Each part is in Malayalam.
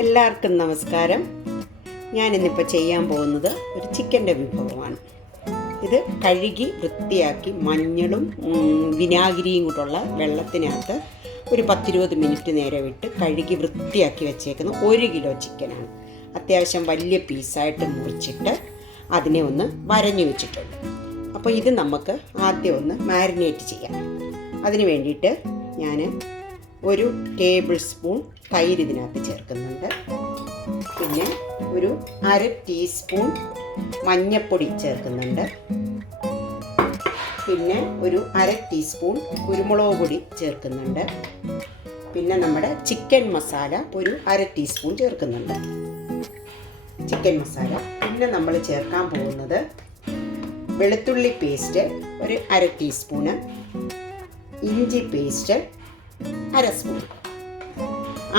എല്ലാവർക്കും നമസ്കാരം. ഞാനിന്നിപ്പോൾ ചെയ്യാൻ പോകുന്നത് ഒരു ചിക്കൻ്റെ വിഭവമാണ്. ഇത് കഴുകി വൃത്തിയാക്കി മഞ്ഞളും വിനാഗിരിയും കൂട്ടുള്ള വെള്ളത്തിനകത്ത് ഒരു 10-20 മിനിറ്റ് നേരം ഇട്ട് കഴുകി വൃത്തിയാക്കി വെച്ചേക്കുന്ന 1 കിലോ ചിക്കനാണ്. അത്യാവശ്യം വലിയ പീസായിട്ട് മുറിച്ചിട്ട് അതിനെ ഒന്ന് വരഞ്ഞു വെച്ചിട്ടുണ്ട്. അപ്പോൾ ഇത് നമുക്ക് ആദ്യം ഒന്ന് മാരിനേറ്റ് ചെയ്യാം. അതിന് വേണ്ടിയിട്ട് ഞാൻ 1 ടേബിൾ സ്പൂൺ തൈര് ഇതിനകത്ത് ചേർക്കുന്നുണ്ട്. പിന്നെ ഒരു 1/2 ടീസ്പൂൺ മഞ്ഞൾപ്പൊടി ചേർക്കുന്നുണ്ട്. പിന്നെ ഒരു 1/2 ടീസ്പൂൺ കുരുമുളക് പൊടി ചേർക്കുന്നുണ്ട്. പിന്നെ നമ്മുടെ ചിക്കൻ മസാല ഒരു 1/2 ടീസ്പൂൺ ചേർക്കുന്നുണ്ട്. ചിക്കൻ മസാല. പിന്നെ നമ്മൾ ചേർക്കാൻ പോകുന്നത് വെളുത്തുള്ളി പേസ്റ്റ് ഒരു 1/2 ടീസ്പൂണ്, ഇഞ്ചി പേസ്റ്റ് 1/2 സ്പൂൺ,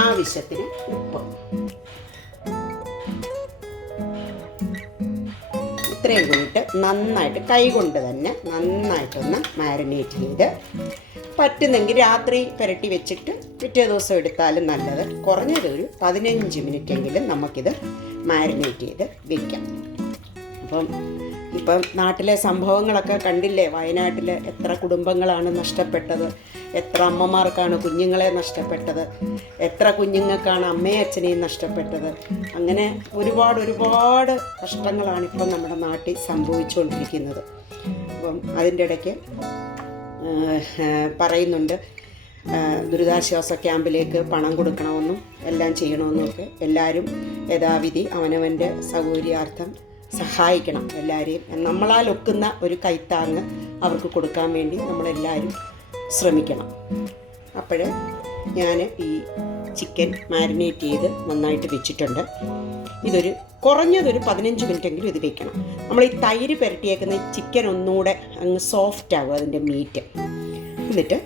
ആവശ്യത്തിന് ഉപ്പ്. ഇത്രയും കൂടിയിട്ട് നന്നായിട്ട് കൈകൊണ്ട് തന്നെ നന്നായിട്ടൊന്ന് മാരിനേറ്റ് ചെയ്ത്, പറ്റുന്നെങ്കിൽ രാത്രി പുരട്ടി വെച്ചിട്ട് പിറ്റേ ദിവസം എടുത്താലും നല്ലത്. കുറഞ്ഞത് ഒരു 15 മിനിറ്റെങ്കിലും നമുക്കിത് മാരിനേറ്റ് ചെയ്ത് വയ്ക്കാം. ഇപ്പം നാട്ടിലെ സംഭവങ്ങളൊക്കെ കണ്ടില്ലേ? വയനാട്ടിൽ എത്ര കുടുംബങ്ങളാണ് നഷ്ടപ്പെട്ടത്, എത്ര അമ്മമാർക്കാണ് കുഞ്ഞുങ്ങളെ നഷ്ടപ്പെട്ടത്, എത്ര കുഞ്ഞുങ്ങൾക്കാണ് അമ്മയും അച്ഛനെയും നഷ്ടപ്പെട്ടത്. അങ്ങനെ ഒരുപാട് കഷ്ടങ്ങളാണ് ഇപ്പം നമ്മുടെ നാട്ടിൽ സംഭവിച്ചുകൊണ്ടിരിക്കുന്നത്. അപ്പം അതിൻ്റെ ഇടയ്ക്ക് പറയുന്നുണ്ട് ദുരിതാശ്വാസ ക്യാമ്പിലേക്ക് പണം കൊടുക്കണമെന്നും എല്ലാം ചെയ്യണമെന്നും ഒക്കെ. എല്ലാവരും യഥാവിധി അവനവൻ്റെ സൗകര്യാർത്ഥം സഹായിക്കണം. എല്ലാവരെയും നമ്മളാൽ ഒക്കുന്ന ഒരു കൈത്താങ്ങ് അവർക്ക് കൊടുക്കാൻ വേണ്ടി നമ്മളെല്ലാവരും ശ്രമിക്കണം. അപ്പോൾ ഞാൻ ഈ ചിക്കൻ മാരിനേറ്റ് ചെയ്ത് നന്നായിട്ട് വെച്ചിട്ടുണ്ട്. കുറഞ്ഞതൊരു 15 മിനിറ്റെങ്കിലും ഇത് വെക്കണം. നമ്മൾ ഈ തൈര് പുരട്ടിയേക്കുന്ന ചിക്കൻ ഒന്നുകൂടെ അങ്ങ് സോഫ്റ്റ് ആകും അതിൻ്റെ മീറ്റ്. എന്നിട്ട്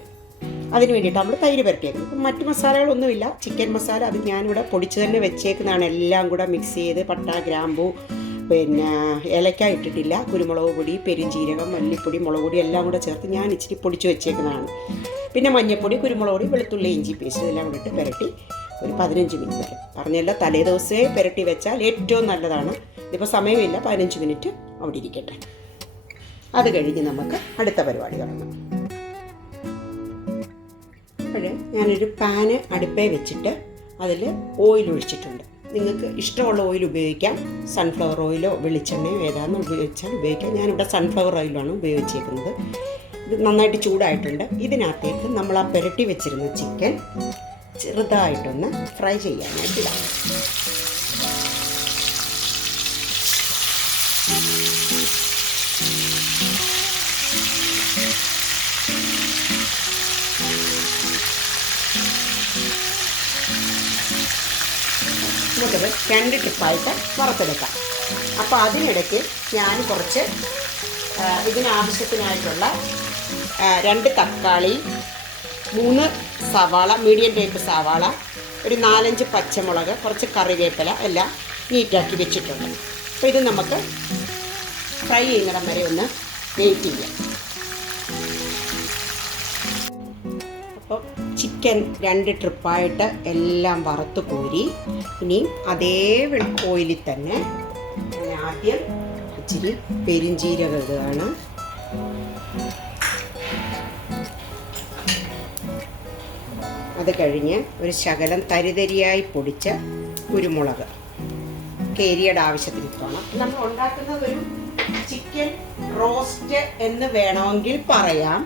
അതിന് വേണ്ടിയിട്ട് നമ്മൾ തൈര് പുരട്ടിയേക്കുന്നത്. മറ്റ് മസാലകളൊന്നുമില്ല, ചിക്കൻ മസാല അത് ഞാനിവിടെ പൊടിച്ച് തന്നെ വെച്ചേക്കുന്നതാണ്. എല്ലാം കൂടെ മിക്സ് ചെയ്ത് പട്ട, ഗ്രാമ്പൂ, പിന്നെ ഏലക്ക ഇട്ടിട്ടില്ല, കുരുമുളക് പൊടി, പെരുംജീരകം, മല്ലിപ്പൊടി, മുളക് പൊടി എല്ലാം കൂടെ ചേർത്ത് ഞാൻ ഇച്ചിരി പൊടിച്ച് വെച്ചേക്കുന്നതാണ്. പിന്നെ മഞ്ഞൾപ്പൊടി, കുരുമുളക് പൊടി, വെളുത്തുള്ളി, ഇഞ്ചി പേസ്റ്റ് ഇതെല്ലാം കൂടെ ഇട്ട് പുരട്ടി ഒരു 15 മിനിറ്റ് വരെ. പറഞ്ഞല്ലോ, തലേ ദിവസമേ പുരട്ടി വെച്ചാൽ ഏറ്റവും നല്ലതാണ്. ഇതിപ്പോൾ സമയമില്ല, 15 മിനിറ്റ് അവിടെ ഇരിക്കട്ടെ. അത് കഴിഞ്ഞ് നമുക്ക് അടുത്ത പരിപാടി തുടങ്ങാം. അപ്പോൾ ഞാനൊരു പാന് അടുപ്പേ വെച്ചിട്ട് അതിൽ ഓയിൽ ഒഴിച്ചിട്ടുണ്ട്. നിങ്ങൾക്ക് ഇഷ്ടമുള്ള ഓയിൽ ഉപയോഗിക്കാം. സൺഫ്ലവർ ഓയിലോ വെളിച്ചെണ്ണയോ ഏതാണെന്ന് ഉപയോഗിക്കാം. ഞാനിവിടെ സൺഫ്ലവർ ഓയിലാണ് ഉപയോഗിച്ചേക്കുന്നത്. ഇത് നന്നായിട്ട് ചൂടായിട്ടുണ്ട്. ഇതിനകത്തേക്ക് നമ്മൾ ആ പുരട്ടി വെച്ചിരുന്ന ചിക്കൻ ചെറുതായിട്ടൊന്ന് ഫ്രൈ ചെയ്യാനായിട്ടിടാം. നമുക്കത് 2 ട്രിപ്പായിട്ട് വറുത്തെടുക്കാം. അപ്പോൾ അതിനിടയ്ക്ക് ഞാൻ കുറച്ച് ഇതിനാവശ്യത്തിനായിട്ടുള്ള 2 തക്കാളി, 3 സവാള, മീഡിയം ടൈപ്പ് സവാള, ഒരു 4-5 പച്ചമുളക്, കുറച്ച് കറിവേപ്പില എല്ലാം നീറ്റാക്കി വെച്ചിട്ടുണ്ട്. അപ്പോൾ ഇത് നമുക്ക് ഫ്രൈ ചെയ്യുന്നിടം വരെ ഒന്ന് വെയിറ്റ് ചെയ്യാം. അപ്പോൾ ചിക്കൻ 2 ട്രിപ്പായിട്ട് എല്ലാം വറുത്ത് കോരി, ഇനി അതേ ഓയിലിൽ തന്നെ ആദ്യം ഇച്ചിരി പെരുംജീരകം ഇടുകയാണ്. അത് കഴിഞ്ഞ് ഒരു ശകലം തരിതരിയായി പൊടിച്ച കുരുമുളക്, കേരിയുടെ ആവശ്യത്തിന് ഇട്ടോണം. നമ്മൾ ഉണ്ടാക്കുന്നത് ഒരു ചിക്കൻ റോസ്റ്റ് എന്ന് വേണമെങ്കിൽ പറയാം,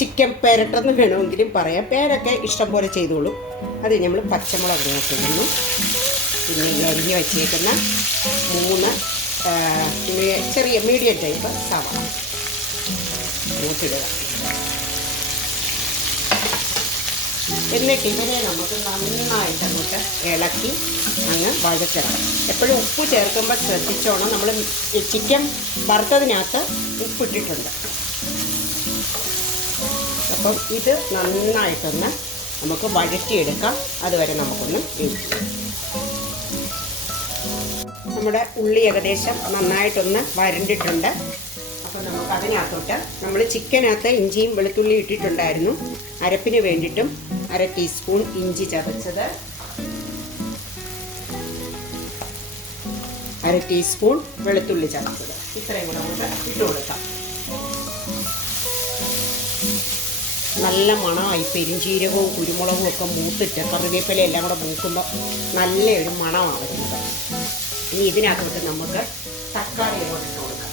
ചിക്കൻ പെരട്ടെന്ന് വേണമെങ്കിലും പറയാം. പേരൊക്കെ ഇഷ്ടം പോലെ ചെയ്തോളൂ. അത് നമ്മൾ പച്ചമുളക് ഇടുന്നു. പിന്നെ അരിഞ്ഞ് വെച്ചേക്കുന്ന 3 ചെറിയ മീഡിയം ടൈപ്പ് സവാള ഇടുക. എന്നിട്ട് ഇവരെ നമുക്ക് നന്നായിട്ട് അങ്ങോട്ട് ഇളക്കി അങ്ങ് വഴറ്റണം. എപ്പോഴും ഉപ്പ് ചേർക്കുമ്പോൾ ശ്രദ്ധിച്ചോണം. നമ്മൾ ചിക്കൻ വറുത്തതിനകത്ത് ഉപ്പിട്ടിട്ടുണ്ട്. അപ്പം ഇത് നന്നായിട്ടൊന്ന് നമുക്ക് വഴറ്റിയെടുക്കാം. അതുവരെ നമുക്കൊന്ന് വെയിറ്റ് ചെയ്യാം. നമ്മുടെ ഉള്ളി ഏകദേശം നന്നായിട്ടൊന്ന് വരണ്ടിട്ടുണ്ട്. അപ്പോൾ നമുക്ക് അതിനകത്തോട്ട് നമ്മൾ ചിക്കനകത്ത് ഇഞ്ചിയും വെളുത്തുള്ളിയും ഇട്ടിട്ടുണ്ടായിരുന്നു. അരപ്പിന് വേണ്ടിയിട്ടും 1/2 ടീസ്പൂൺ ഇഞ്ചി ചതച്ചത്, 1/2 ടീസ്പൂൺ വെളുത്തുള്ളി ചതച്ചത്. ഇത്രയും കൂടെ നമുക്ക് ഇട്ട് കൊടുക്കാം. നല്ല മണമായി പെരുംജീരകവും കുരുമുളകും ഒക്കെ മൂത്തിട്ട് കറിവേപ്പില എല്ലാം കൂടെ മൂക്കുമ്പോൾ നല്ലൊരു മണമാണ് വരുന്നത്. ഇനി ഇതിനകത്തോട്ട് നമുക്ക് തക്കാളി കൂടെ ഇട്ട് കൊടുക്കാം.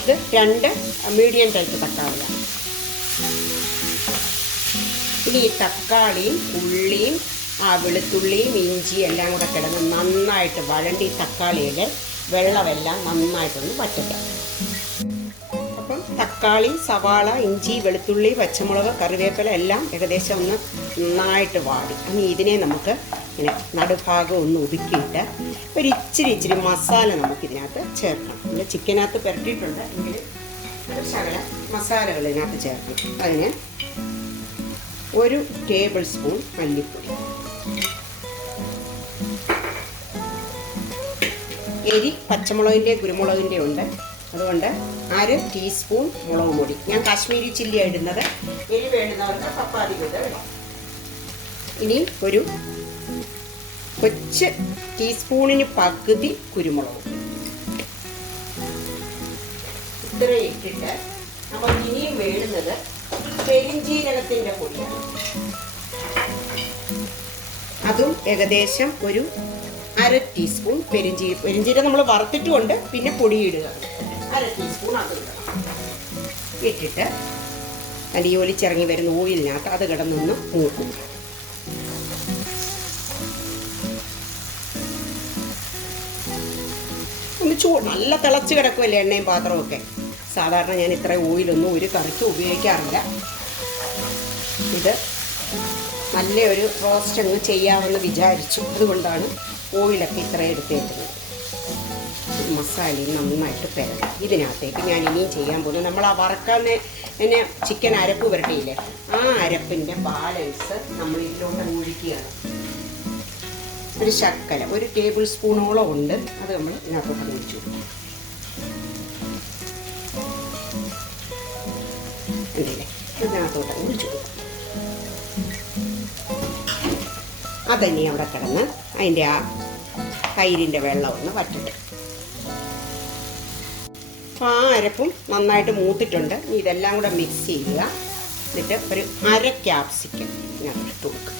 ഇത് 2 മീഡിയം ടൈപ്പ് തക്കാളിയാണ്. ഇനി ഈ തക്കാളിയും ഉള്ളിയും വെളുത്തുള്ളിയും ഇഞ്ചിയും എല്ലാം കൂടെ കിടന്ന് നന്നായിട്ട് വഴണ്ടി തക്കാളിയുടെ വെള്ളമെല്ലാം നന്നായിട്ടൊന്ന് വറ്റട്ടെ. അപ്പം തക്കാളി, സവാള, ഇഞ്ചി, വെളുത്തുള്ളി, പച്ചമുളക്, കറിവേപ്പില എല്ലാം ഏകദേശം ഒന്ന് നന്നായിട്ട് വാടി. ഇനി ഇതിനെ നമുക്ക് ഇങ്ങനെ നടുഭാഗം ഒന്ന് ഒതുക്കിയിട്ട് ഒരു ഇച്ചിരി മസാല നമുക്കിതിനകത്ത് ചേർക്കണം. പിന്നെ ചിക്കനകത്ത് പുരട്ടിയിട്ടുണ്ട് എങ്കിൽ ഒരു ശകല മസാലകൾ ഇതിനകത്ത് ചേർക്കണം. അതിന് 1 ടേബിൾ സ്പൂൺ മല്ലിപ്പൊടി, എരി പച്ചമുളകിൻ്റെ കുരുമുളകിൻ്റെ ഉണ്ട്, അതുകൊണ്ട് 1/2 ടീസ്പൂൺ മുളക് പൊടി. ഞാൻ കാശ്മീരി ചില്ലിയാണ് ഇടുന്നത്. എരി വേണ്ടുന്നവർക്ക് പപ്പാതി ഇടാം. ഇനി ഒരു കൊച്ച് ടീസ്പൂണിന് പകുതി കുരുമുളക്. ഇത്രയും ഇട്ടിട്ട് നമ്മൾ ഇനിയും വേണ്ടുന്നത് പെരിഞ്ജീരകത്തിൻ്റെ പൊടിയാണ്. അതും ഏകദേശം ഒരു 1/2 ടീസ്പൂൺ പെരിഞ്ജീരകം നമ്മൾ വറുത്തിട്ടുമുണ്ട്, പിന്നെ പൊടിയിടുക 1/2 ടീസ്പൂൺ അത് ഇടണം. ഇട്ടിട്ട് അരിയൊലിച്ചിറങ്ങി വരുന്ന ഓയിലിനകത്ത് അത് കിടന്നൊന്ന് മൂക്കും. ഒന്ന് നല്ല തിളച്ച് കിടക്കുമല്ലേ എണ്ണയും പാത്രമൊക്കെ. സാധാരണ ഞാൻ ഇത്ര ഓയിലൊന്നും ഒരു കറിക്ക് ഉപയോഗിക്കാറില്ല. ഇത് നല്ലൊരു റോസ്റ്റ് അങ്ങ് ചെയ്യാമെന്ന് വിചാരിച്ചു, അതുകൊണ്ടാണ് ഓയിലൊക്കെ ഇത്ര എടുത്തേക്കുന്നത്. മസാലയും നന്നായിട്ട് പെരട്ടും. ഇതിനകത്തേക്ക് ഞാൻ ഇനിയും ചെയ്യാൻ പോകുന്നത്, നമ്മൾ ആ വറക്കാൻ തന്നെ ചിക്കൻ അരപ്പ് പുരട്ടിയില്ലേ, ആ അരപ്പിൻ്റെ ബാലൻസ് നമ്മൾ ഇതിലോട്ട് ഒഴിക്കുകയാണ്. ഒരു ശർക്കര 1 ടേബിൾ സ്പൂണോളം ഉണ്ട്, അത് നമ്മൾ ഇതിനകത്തോട്ട് ഒഴിച്ചു കൊടുക്കും. ഉണ്ടല്ലേ, ഇതിനകത്തോട്ട് ഒഴിച്ചു കൊടുക്കും. അതന്നെ അവിടെ കിടന്ന് അതിൻ്റെ ആ തൈരിൻ്റെ വെള്ളം ഒന്ന് വറ്റട്ടെ. അപ്പോൾ ആ അരപ്പും നന്നായിട്ട് മൂത്തിട്ടുണ്ട്. ഇതെല്ലാം കൂടെ മിക്സ് ചെയ്യുക. എന്നിട്ട് ഒരു 1/2 ക്യാപ്സിക്കം ഞാൻ ഇട്ട് കൊടുക്കുക.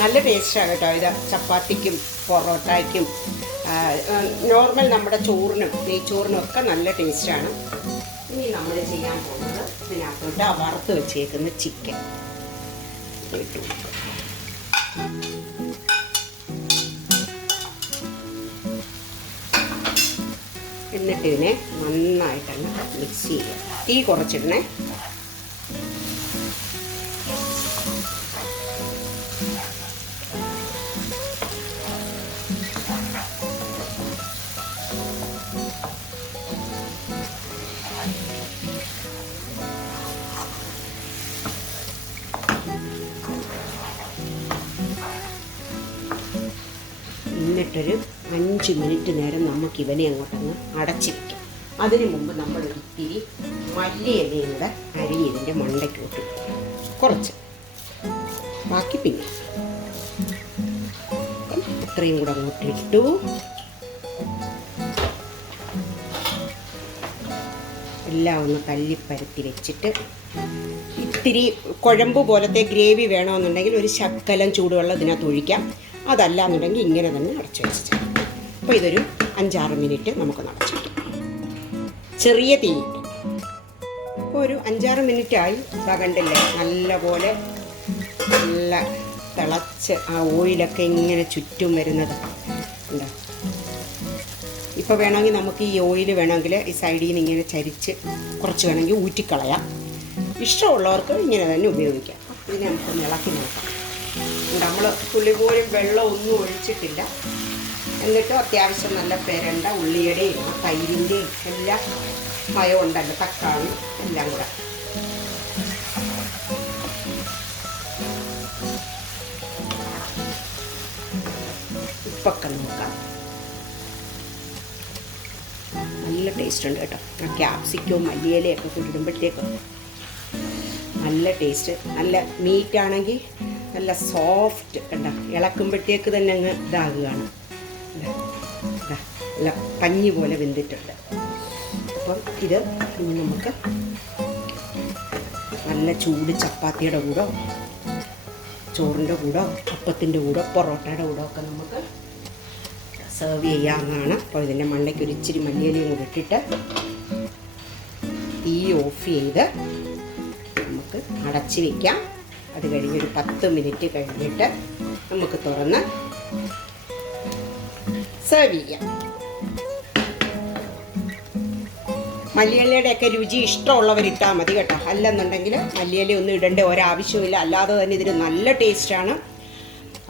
നല്ല ടേസ്റ്റാണ് കേട്ടോ. ഇത് ചപ്പാത്തിക്കും പൊറോട്ടയ്ക്കും നോർമൽ നമ്മുടെ ചോറിനും നെയ്ച്ചോറിനും ഒക്കെ നല്ല ടേസ്റ്റാണ്. ഇനി നമ്മൾ ചെയ്യാൻ പോകുന്നത് ഇതിനകത്തോട്ട് ആ വറുത്ത് വെച്ചേക്കുന്ന ചിക്കൻ ഇട്ടു. എന്നിട്ട് ഇതിനെ നന്നായിട്ടങ്ങ് മിക്സ് ചെയ്യുക. തീ കുറച്ചിടണേ. എന്നിട്ടൊരു 5 മിനിറ്റ് നേരം നമുക്ക് ഇവനെ അങ്ങോട്ടങ്ങ് അടച്ചിരിക്കും. അതിനു മുമ്പ് നമ്മൾ ഇത്തിരി മല്ലിയിലയും കൂടെ അരിഞ്ഞതിൻ്റെ മണ്ടയ്ക്ക് ഇട്ടു, കുറച്ച്, ബാക്കി പിന്നെ അത്രയും കൂടെ അങ്ങോട്ട് ഇട്ടു. എല്ലാം ഒന്ന് തല്ലിപ്പരത്തി വെച്ചിട്ട് ഇത്തിരി കുഴമ്പ് പോലത്തെ ഗ്രേവി വേണമെന്നുണ്ടെങ്കിൽ ഒരു ശകലം ചൂടുവെള്ളം ഇതിനകത്ത് ഒഴിക്കാം. അതല്ല എന്നുണ്ടെങ്കിൽ ഇങ്ങനെ തന്നെ അടച്ചു വെച്ചിട്ട്. അപ്പോൾ ഇതൊരു 5-6 മിനിറ്റ് നമുക്ക് അടച്ചു വയ്ക്കാം, ചെറിയ തീ. അപ്പോൾ ഒരു 5-6 മിനിറ്റായി. ഇതാ കണ്ടില്ലേ, നല്ലപോലെ നല്ല തിളച്ച് ആ ഓയിലൊക്കെ ഇങ്ങനെ ചുറ്റും വരുന്നത് എന്താ. ഇപ്പോൾ വേണമെങ്കിൽ നമുക്ക് ഈ ഓയിൽ വേണമെങ്കിൽ ഈ സൈഡിൽ നിന്ന് ഇങ്ങനെ ചരിച്ച് കുറച്ച് വേണമെങ്കിൽ ഊറ്റിക്കളയാം. ഇഷ്ടമുള്ളവർക്ക് ഇങ്ങനെ തന്നെ ഉപയോഗിക്കാം. ഇതിനെ നമുക്ക് ഇളക്കി നോക്കാം. നമ്മൾ തുള്ളി പോലും വെള്ളം ഒന്നും ഒഴിച്ചിട്ടില്ല. എന്നിട്ടും അത്യാവശ്യം നല്ല പെരണ്ട ഉള്ളിയുടെയും തൈരിൻ്റെയും എല്ലാം മയം ഉണ്ടല്ലോ, തക്കാളി എല്ലാം കൂടെ. ഉപ്പൊക്കെ നോക്കാം. നല്ല ടേസ്റ്റ് ഉണ്ട് കേട്ടോ. ക്യാപ്സിക്കവും മല്ലിയിലയൊക്കെ ഇടുമ്പോഴത്തേക്കും നല്ല ടേസ്റ്റ്. നല്ല മീറ്റാണെങ്കിൽ നല്ല സോഫ്റ്റ് കണ്ടോ, ഇളക്കുമ്പോഴത്തേക്ക് തന്നെ അങ്ങ് ഇതാകുകയാണ്. നല്ല പഞ്ഞി പോലെ വെന്തിട്ടുണ്ട്. അപ്പം ഇത് ഇനി നമുക്ക് നല്ല ചൂട് ചപ്പാത്തിയുടെ കൂടോ ചോറിൻ്റെ കൂടോ അപ്പത്തിൻ്റെ കൂടോ പൊറോട്ടയുടെ കൂടോ ഒക്കെ നമുക്ക് സെർവ് ചെയ്യാവുന്നതാണ്. അപ്പോൾ ഇതിൻ്റെ മണ്ടയ്ക്ക് ഒരു ഇച്ചിരി മല്ലിയിലയും കൂടി ഇട്ടിട്ട് തീ ഓഫ് ചെയ്ത് നമുക്ക് അടച്ച് വയ്ക്കാം. അത് കഴിഞ്ഞൊരു 10 മിനിറ്റ് കഴിഞ്ഞിട്ട് നമുക്ക് തുറന്ന് സെർവ് ചെയ്യാം. മല്ലിയിലയുടെയൊക്കെ രുചി ഇഷ്ടമുള്ളവരിട്ടാൽ മതി കേട്ടോ. അല്ലെന്നുണ്ടെങ്കിൽ മല്ലിയില ഒന്നും ഇടേണ്ട ഒരാവശ്യമില്ല. അല്ലാതെ തന്നെ ഇതിന് നല്ല ടേസ്റ്റാണ്.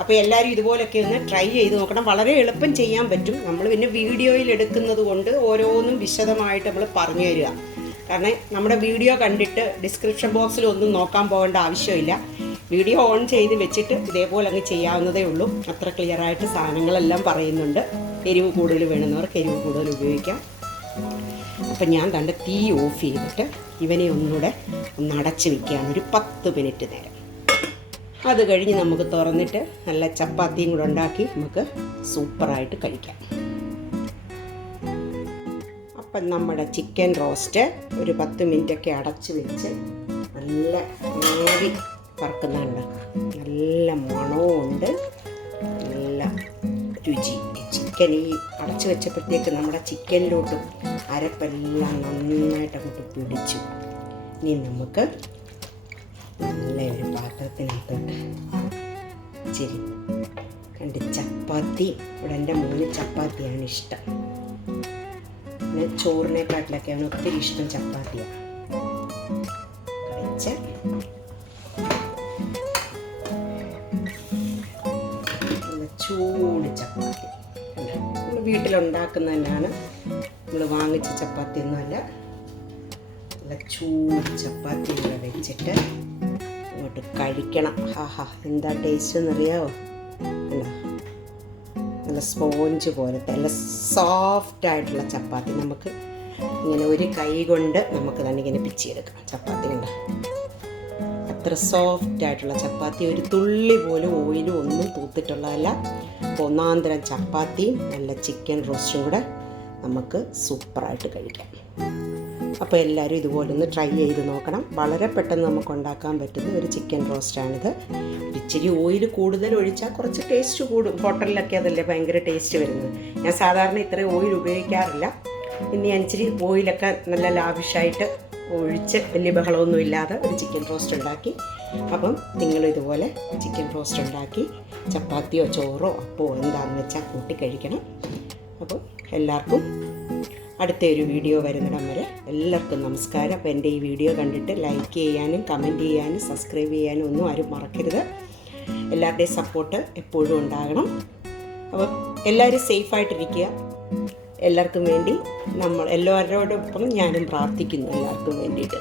അപ്പോൾ എല്ലാവരും ഇതുപോലൊക്കെ ഒന്ന് ട്രൈ ചെയ്ത് നോക്കണം. വളരെ എളുപ്പം ചെയ്യാൻ പറ്റും. നമ്മൾ പിന്നെ വീഡിയോയിൽ എടുക്കുന്നത് കൊണ്ട് ഓരോന്നും വിശദമായിട്ട് നമ്മൾ പറഞ്ഞു തരിക. കാരണം നമ്മുടെ വീഡിയോ കണ്ടിട്ട് ഡിസ്ക്രിപ്ഷൻ ബോക്സിൽ ഒന്നും നോക്കാൻ പോകേണ്ട ആവശ്യമില്ല. വീഡിയോ ഓൺ ചെയ്ത് വെച്ചിട്ട് ഇതേപോലെ അങ്ങ് ചെയ്യാവുന്നതേ ഉള്ളൂ. അത്ര ക്ലിയറായിട്ട് സാധനങ്ങളെല്ലാം പറയുന്നുണ്ട്. എരിവ് കൂടുതൽ വേണമെന്നവർക്ക് എരിവ് കൂടുതൽ ഉപയോഗിക്കാം. അപ്പം ഞാൻ കണ്ട് തീ ഓഫ് ചെയ്തിട്ട് ഇവനെ ഒന്നുകൂടെ ഒന്ന് അടച്ച് വയ്ക്കുകയാണ് ഒരു 10 മിനിറ്റ് നേരം. അത് കഴിഞ്ഞ് നമുക്ക് തുറന്നിട്ട് നല്ല ചപ്പാത്തിയും കൂടെ ഉണ്ടാക്കി നമുക്ക് സൂപ്പറായിട്ട് കഴിക്കാം. അപ്പം നമ്മുടെ ചിക്കൻ റോസ്റ്റ് ഒരു 10 മിനിറ്റൊക്കെ അടച്ച് വെച്ച് നല്ല ആവി പറക്കുന്നുണ്ട്. നല്ല മണവും ഉണ്ട്, നല്ല രുചി. ചിക്കൻ ഈ അടച്ച് വെച്ചപ്പോഴത്തേക്ക് നമ്മുടെ ചിക്കനിലോട്ടും അരപ്പെല്ലാം നന്നായിട്ട് അങ്ങോട്ട് പിടിച്ചു. ഇനി നമുക്ക് നല്ല ഒരു പാത്രത്തിനകത്തോട്ട് ഇച്ചിരി കണ്ട് ചപ്പാത്തി. ഇവിടെ എൻ്റെ മോന് ചപ്പാത്തിയാണ് ഇഷ്ടം. പിന്നെ ചോറിനെക്കാട്ടിലൊക്കെയാണ് ഒത്തിരി ഇഷ്ടം ചപ്പാത്തിയാണ്. കഴിച്ച് നല്ല ചൂട് ചപ്പാത്തി നമ്മൾ വീട്ടിലുണ്ടാക്കുന്നത് തന്നെയാണ്. നമ്മൾ വാങ്ങിച്ച ചപ്പാത്തി ഒന്നുമല്ല. നല്ല ചൂട് ചപ്പാത്തി കൂടെ വെച്ചിട്ട് അങ്ങോട്ട് കഴിക്കണം. എന്താ ടേസ്റ്റ് എന്നറിയാമോ? എന്താ നല്ല സ്പോഞ്ച് പോലത്തെ നല്ല സോഫ്റ്റായിട്ടുള്ള ചപ്പാത്തി. നമുക്ക് ഇങ്ങനെ ഒരു കൈ കൊണ്ട് നമുക്ക് തന്നെ ഇങ്ങനെ പിച്ചിയെടുക്കാം. ചപ്പാത്തി കണ്ട അത്ര സോഫ്റ്റായിട്ടുള്ള ചപ്പാത്തി. ഒരു തുള്ളി പോലും ഓയിലും ഒന്നും തൂത്തിട്ടുള്ളതല്ല. ഒന്നാന്തരം ചപ്പാത്തിയും നല്ല ചിക്കൻ റോസ്റ്റും കൂടെ നമുക്ക് സൂപ്പറായിട്ട് കഴിക്കാം. അപ്പോൾ എല്ലാവരും ഇതുപോലൊന്ന് ട്രൈ ചെയ്ത് നോക്കണം. വളരെ പെട്ടെന്ന് നമുക്ക് ഉണ്ടാക്കാൻ പറ്റുന്ന ഒരു ചിക്കൻ റോസ്റ്റാണിത്. ഇച്ചിരി ഓയിൽ കൂടുതൽ ഒഴിച്ചാൽ കുറച്ച് ടേസ്റ്റ് കൂടും. ഹോട്ടലിലൊക്കെ അതല്ലേ ഭയങ്കര ടേസ്റ്റ് വരുന്നത്. ഞാൻ സാധാരണ ഇത്രയും ഓയിൽ ഉപയോഗിക്കാറില്ല. ഇനി ഇച്ചിരി ഓയിലൊക്കെ നല്ല ലാവിഷായിട്ട് ഒഴിച്ച് വലിയ ബഹളമൊന്നും ഇല്ലാതെ ഒരു ചിക്കൻ റോസ്റ്റ് ഉണ്ടാക്കി. അപ്പം നിങ്ങളും ഇതുപോലെ ചിക്കൻ റോസ്റ്റ് ഉണ്ടാക്കി ചപ്പാത്തിയോ ചോറോ അപ്പോ എന്താണെന്ന് വെച്ചാൽ കൂട്ടി കഴിക്കണം. അപ്പം എല്ലാവർക്കും അടുത്തൊരു വീഡിയോ വരുന്നിടം വരെ എല്ലാവർക്കും നമസ്കാരം. അപ്പോൾ എൻ്റെ ഈ വീഡിയോ കണ്ടിട്ട് ലൈക്ക് ചെയ്യാനും കമൻറ്റ് ചെയ്യാനും സബ്സ്ക്രൈബ് ചെയ്യാനും ഒന്നും ആരും മറക്കരുത്. എല്ലാവരുടെയും സപ്പോർട്ട് എപ്പോഴും ഉണ്ടാകണം. അപ്പം എല്ലാവരും സേഫായിട്ടിരിക്കുക. എല്ലാവർക്കും വേണ്ടി എല്ലാവരോടൊപ്പം ഞാനും പ്രാർത്ഥിക്കുന്നു, എല്ലാവർക്കും വേണ്ടിയിട്ട്.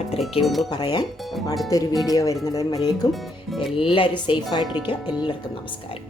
അത്രയൊക്കെ ഉള്ളൂ പറയാൻ. അപ്പോൾ അടുത്തൊരു വീഡിയോ വരുന്നിടം വരേക്കും എല്ലാവരും സേഫായിട്ടിരിക്കുക. എല്ലാവർക്കും നമസ്കാരം.